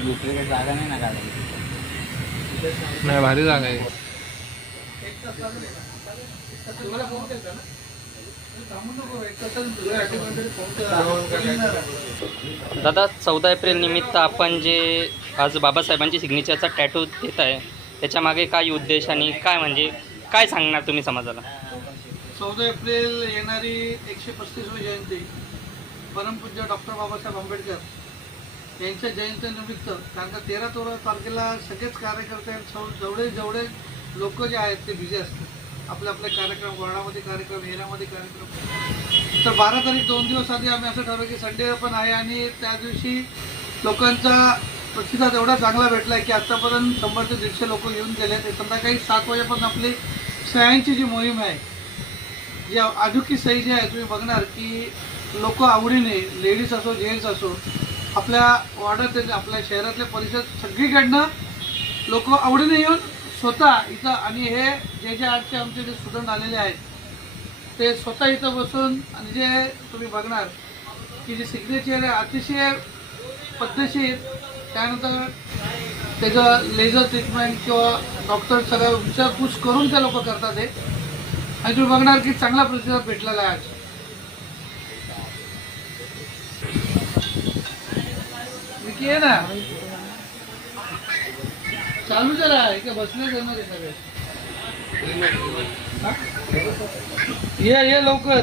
दुसरीकडे जागा नाही ना काढायची. नाही, भारी जागा आहे. दादा, 14 एप्रिल निमित्त आपण जे आज बाबासाहेबांची सिग्नेचरचा टॅटू देत आहे त्याच्या मागे काय उद्देश आणि काय म्हणजे काय सांगणार तुम्ही समाजाला? 14 एप्रिल येणारी 135वी जयंती परमपूज्य डॉक्टर बाबासाहेब आंबेडकर यांच्या जयंतीनिमित्त, कारण का 13 तारखेला सगळेच कार्यकर्ते जेवढे लोक जे आहेत ते बिझी असतात, आपले आपले कार्यक्रम, वॉर्डामध्ये कार्यक्रम, एरियामध्ये कार्यक्रम. तर 12 तारीख 2 दिवस आधी आम्ही असं ठरवलं की संडे पण आहे आणि त्या दिवशी लोकांचा प्रतिसाद एवढा चांगला भेटला आहे की आत्तापर्यंत 100 ते 150 लोक येऊन गेले. ते संध्याकाळी 7 वाजेपर्यंत आपली सह्यांची जी मोहीम आहे, जी आजूकी सही जी आहे, तुम्ही बघणार की लोक आवडीने, लेडीज असो जेंट्स असो, आपल्या वॉर्डात, आपल्या शहरातले परिसर सगळीकडनं लोक आवडीने येऊन स्वतः इथं, आणि हे जे आजचे आमचे जे स्टुडंट आलेले आहेत ते स्वतः इथं बसून, आणि जे तुम्ही बघणार की जे सिग्नेचर आहे अतिशय पद्धतशीर, त्यानंतर त्याचं लेझर ट्रीटमेंट किंवा डॉक्टर सगळं विचारपूस करून ते लोक करतात हे, आणि तुम्ही बघणार की चांगला प्रतिसाद भेटलेला आहे आज. विकी आहे ना, चालू जरा आहे का बसले जाणार आहे सगळे. ये लवकर.